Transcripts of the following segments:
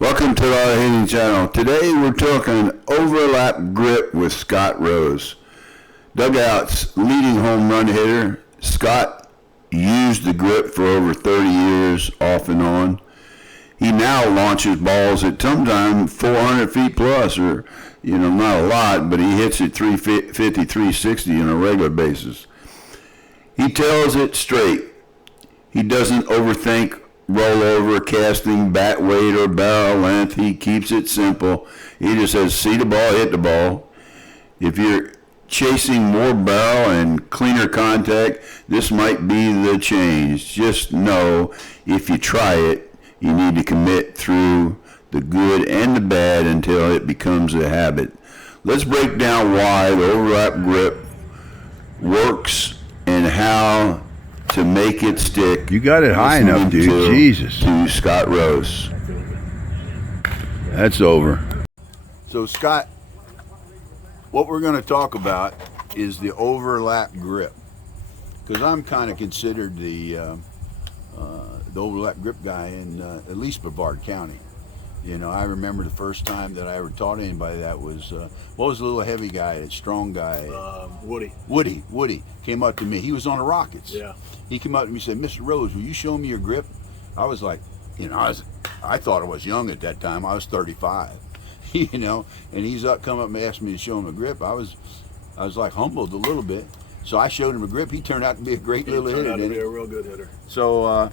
Welcome to our hitting channel. Today we're talking overlap grip with Scott Rose. Dugout's leading home run hitter. Scott used the grip for over 30 years off and on. He now launches balls at sometimes 400 feet plus, or not a lot, but he hits it 350, 360 on a regular basis. He tells it straight. He doesn't overthink rollover, casting, bat weight, or barrel length. He keeps it simple. He just says, see the ball, hit the ball. If you're chasing more barrel and cleaner contact, this might be the change. Just know, if you try it, you need to commit through the good and the bad until it becomes a habit. Let's break down why the overlap grip works and how to make it stick. You got it high enough, dude. Jesus. To Scott Rose. That's over. So, Scott, what we're going to talk about is the overlap grip, because I'm kind of considered the overlap grip guy in at least Brevard County. I remember the first time that I ever taught anybody that was, what was the little heavy guy, that strong guy? Woody. Woody came up to me. He was on the Rockets. Yeah. He came up to me and said, Mr. Rose, will you show me your grip? I was like, I thought I was young at that time. I was 35, and he's come up and asked me to show him a grip. I was like humbled a little bit. So I showed him a grip. He turned out to be a great little hitter. He turned out to be a real good hitter. So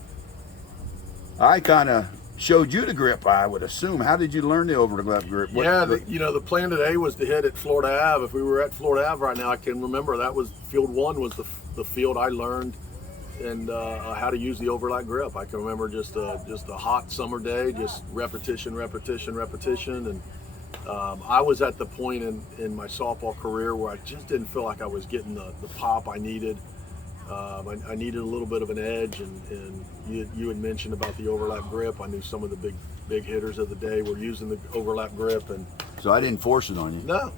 I kind of showed you the grip, I would assume. How did you learn the overlap grip? The plan today was to hit at Florida Ave. If we were at Florida Ave right now, I can remember that was field one, was the field I learned and how to use the overlap grip. I can remember just a hot summer day, just repetition, and I was at the point in my softball career where I just didn't feel like I was getting the pop I needed. I needed a little bit of an edge, and you had mentioned about the overlap grip. I knew some of the big hitters of the day were using the overlap grip, and so I didn't force it on you. No,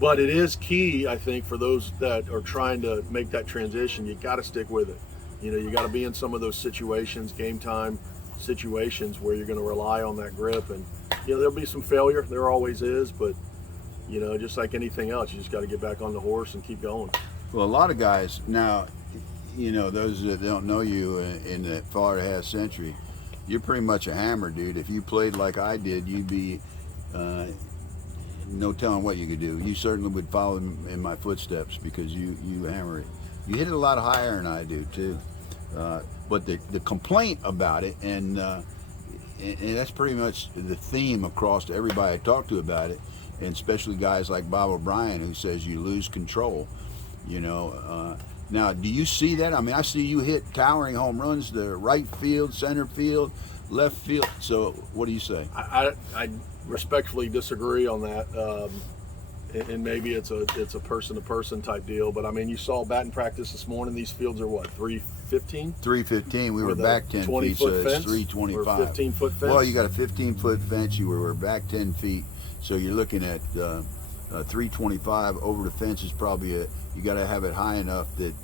but it is key, I think, for those that are trying to make that transition. You got to stick with it. You got to be in some of those situations, game time situations, where you're going to rely on that grip, and there'll be some failure. There always is, but just like anything else, you just got to get back on the horse and keep going. Well, a lot of guys now, those that don't know you in the Florida half century, you're pretty much a hammer, dude. If you played like I did, you'd be no telling what you could do. You certainly would follow in my footsteps, because you hammer it. You hit it a lot higher than I do too. But the complaint about it, and that's pretty much the theme across everybody I talk to about it, and especially guys like Bob O'Brien, who says you lose control. Now, do you see that? I mean, I see you hit towering home runs to right field, center field, left field. So what do you say? I respectfully disagree on that. And maybe it's a person-to-person type deal. But, I mean, you saw batting practice this morning. These fields are what, 315? 315. We were back 10 feet, so it's 325. Or 15-foot fence? Well, you got a 15-foot fence. You were back 10 feet. So you're looking at 325 over the fence is probably you got to have it high enough that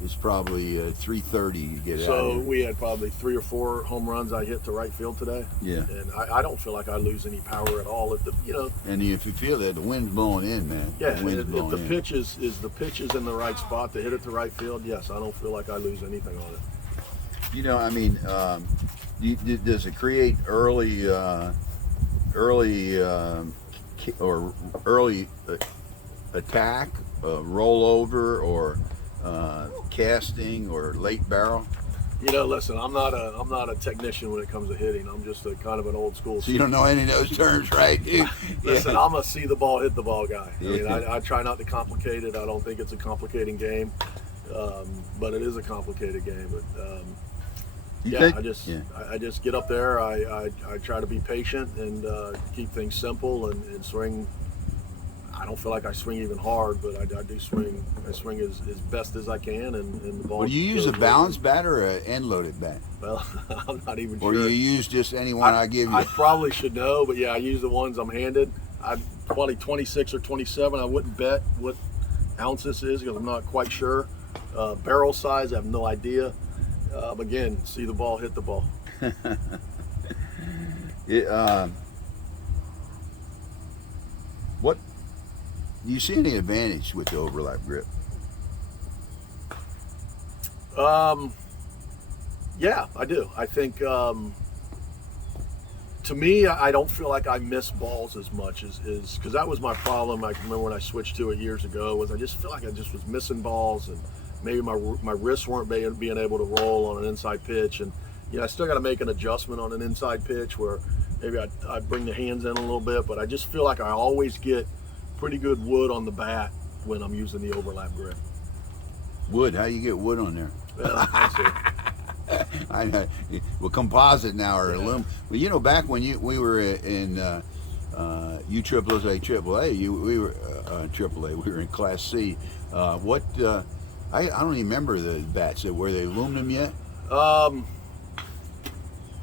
it's probably 330 you get out. So we had probably 3 or 4 home runs I hit to right field today. Yeah. And I don't feel like I lose any power at all. If and if you feel that the wind's blowing in, man. Yeah. The wind's blowing if the pitch is in the right spot to hit it to right field, yes, I don't feel like I lose anything on it. Does it create early attack, rollover, or casting, or late barrel? Listen, I'm not a technician when it comes to hitting. I'm just a kind of an old school. So you don't know any of those terms, right, dude? Listen, I'm a see the ball, hit the ball guy. Yeah. I try not to complicate it. I don't think it's a complicating game, but it is a complicated game. But I just get up there. I try to be patient and keep things simple and swing. I don't feel like I swing even hard, but I do swing. I swing as best as I can, and the ball. Well, you use a balanced bat or an end-loaded bat? Well, I'm not even sure. Or you use just any one I give you? I probably should know, but yeah, I use the ones I'm handed. I'm probably 26 or 27. I wouldn't bet what ounce this is because I'm not quite sure. Barrel size, I have no idea. Again, see the ball, hit the ball. It, what do you see any advantage with the overlap grip? Yeah, I do. I think to me, I don't feel like I miss balls as much as because that was my problem. I can remember when I switched to it years ago. Was I just feel like I just was missing balls, and maybe my wrists weren't being able to roll on an inside pitch, and I still got to make an adjustment on an inside pitch where maybe I bring the hands in a little bit, but I just feel like I always get pretty good wood on the bat when I'm using the overlap grip. Wood? How do you get wood on there? Well, that's it. I know. Well, composite now or aluminum. Well, back when we were in UAAA, we were AAA. We were in Class C. I don't even remember the bats. Were they aluminum yet?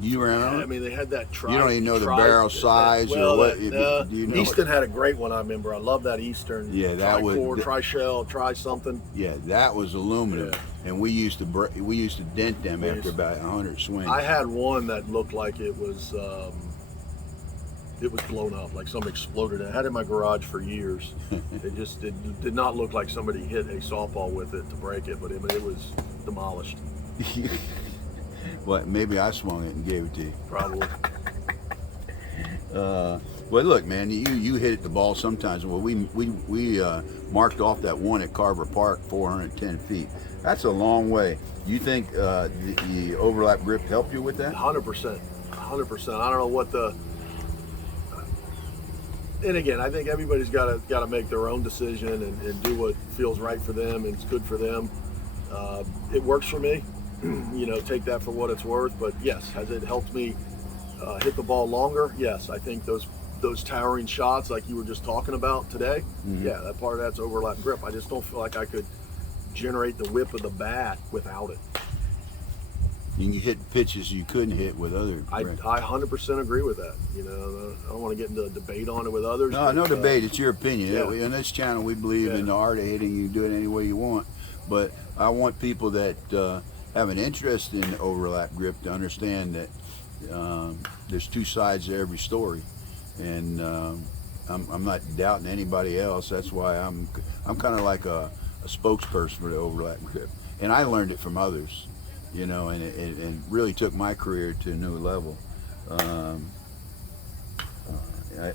You remember? I mean, they had that You don't even know the barrel size or what? Do you know Easton had a great one. I remember. I love that Eastern. Yeah, that was tri-shell, try something. Yeah, that was aluminum, and we used to dent them after about 100 swings. I had one that looked like it was blown up, like something exploded. I had it in my garage for years. It did not look like somebody hit a softball with it to break it, but it was demolished. Well, maybe I swung it and gave it to you. Probably. Well, look, man, you hit the ball sometimes. Well, we marked off that one at Carver Park, 410 feet. That's a long way. You think the overlap grip helped you with that? 100%. 100%. I don't know what the. And again, I think everybody's got to make their own decision and do what feels right for them and it's good for them. It works for me. Take that for what it's worth. But yes, has it helped me hit the ball longer? Yes, I think those towering shots like you were just talking about today, yeah, that part of that's overlap grip. I just don't feel like I could generate the whip of the bat without it. You can hit pitches you couldn't hit with other. I 100% agree with that. I don't want to get into a debate on it with others. No debate. It's your opinion. Yeah. In this channel, we believe in the art of hitting. You can do it any way you want. But I want people that have an interest in overlap grip to understand that there's two sides to every story, and I'm not doubting anybody else. That's why I'm kind of like a spokesperson for the overlap grip, and I learned it from others, and it really took my career to a new level.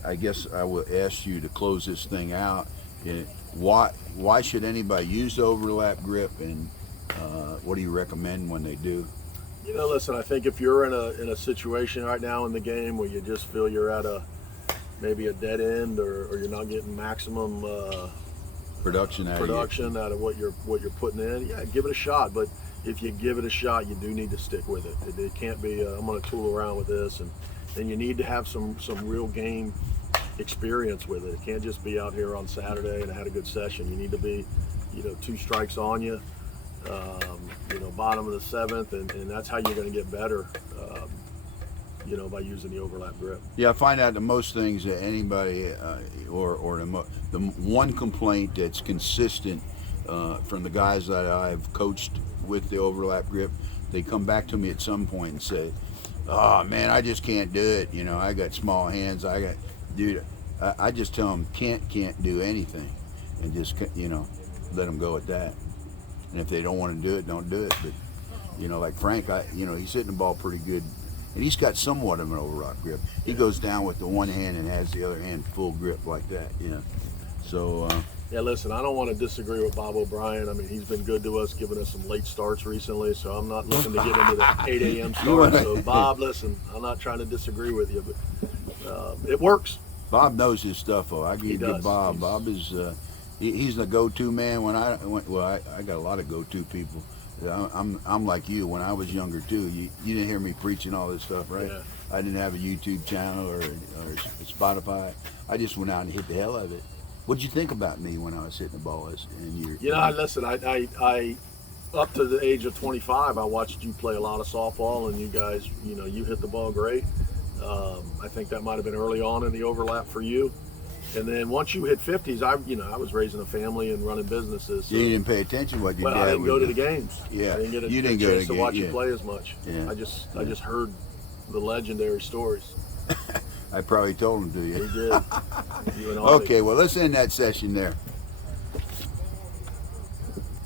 I guess I will ask you to close this thing out. Why should anybody use the overlap grip, and what do you recommend when they do? Listen, I think if you're in a situation right now in the game where you just feel you're at maybe a dead end or you're not getting maximum production out of what you're putting in, yeah, give it a shot. But if you give it a shot, you do need to stick with it. It can't be I'm going to tool around with this, and you need to have some real game experience with it. It can't just be out here on Saturday and I had a good session. You need to be 2 strikes on you. Bottom of the 7th, and that's how you're going to get better, by using the overlap grip. Yeah, I find out the most things that anybody, or the one complaint that's consistent from the guys that I've coached with the overlap grip, they come back to me at some point and say, "Oh man, I just can't do it. I got small hands. I just tell them can't do anything, and just let them go at that. And if they don't want to do it, don't do it. But like Frank, he's hitting the ball pretty good, and he's got somewhat of an overlap grip. He goes down with the one hand and has the other hand full grip like that. So. Yeah, listen, I don't want to disagree with Bob O'Brien. I mean, he's been good to us, giving us some late starts recently, so I'm not looking to get into the 8 a.m. start. So, Bob, listen, I'm not trying to disagree with you, but it works. Bob knows his stuff, though. I give you Bob. Bob is he's the go-to man. I got a lot of go-to people. I'm like you. When I was younger too, you didn't hear me preaching all this stuff, right? Yeah. I didn't have a YouTube channel or Spotify. I just went out and hit the hell out of it. What'd you think about me when I was hitting the ball? Listen, I up to the age of 25, I watched you play a lot of softball, and you guys, you hit the ball great. I think that might have been early on in the overlap for you. And then once you hit 50s, I was raising a family and running businesses. So, you didn't pay attention to what you did. I didn't go to the games. Yeah, I didn't get a chance to watch you play as much. Yeah. I just heard the legendary stories. I probably told him to you. He did. You and Harley. Okay, well, let's end that session there.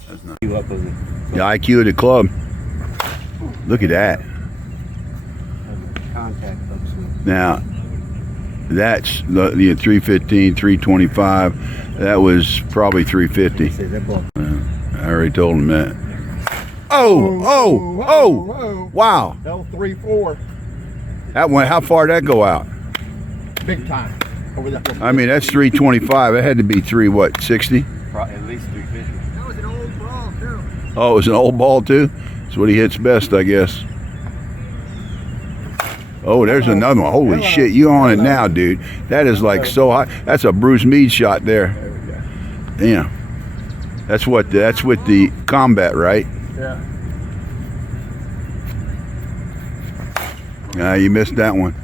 That's not The IQ of the club. Look at that. Contact folks. Now, that's the 315, 325. That was probably 350. Say that ball. I already told him that. Oh! Wow! L3-4. That went. How far did that go out? Big time. Over that. I mean, that's 325. It had to be 60? At least 350. That was an old ball, too. Oh, it was an old ball too. That's what he hits best, I guess. Oh, there's another one. Holy shit, you on it now, dude. That is like so high. That's a Bruce Meade shot there. There we go. Damn. That's with the combat, right? Yeah. You missed that one.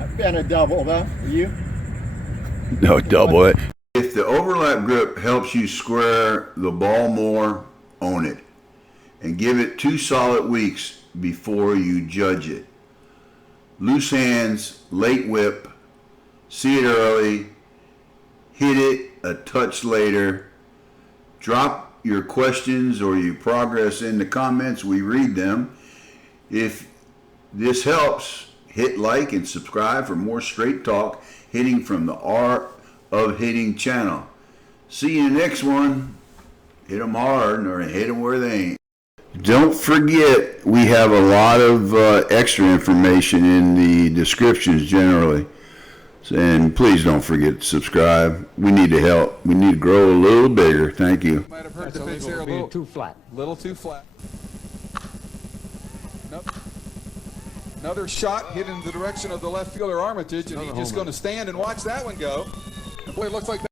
I've been a double, though. You? No, double it. If the overlap grip helps you square the ball more, own it. And give it 2 solid weeks before you judge it. Loose hands, late whip, see it early, hit it a touch later. Drop your questions or your progress in the comments. We read them. If this helps, hit like and subscribe for more straight talk hitting from the Art of Hitting channel. See you in the next one. Hit them hard or hit them where they ain't. Don't forget, we have a lot of extra information in the descriptions generally. And please don't forget to subscribe. We need to help. We need to grow a little bigger. Thank you. Might have hurt the pitch there a little too flat. Little too flat. Nope. Another shot hit in the direction of the left fielder Armitage, and he's just going to stand and watch that one go. And boy, it looks like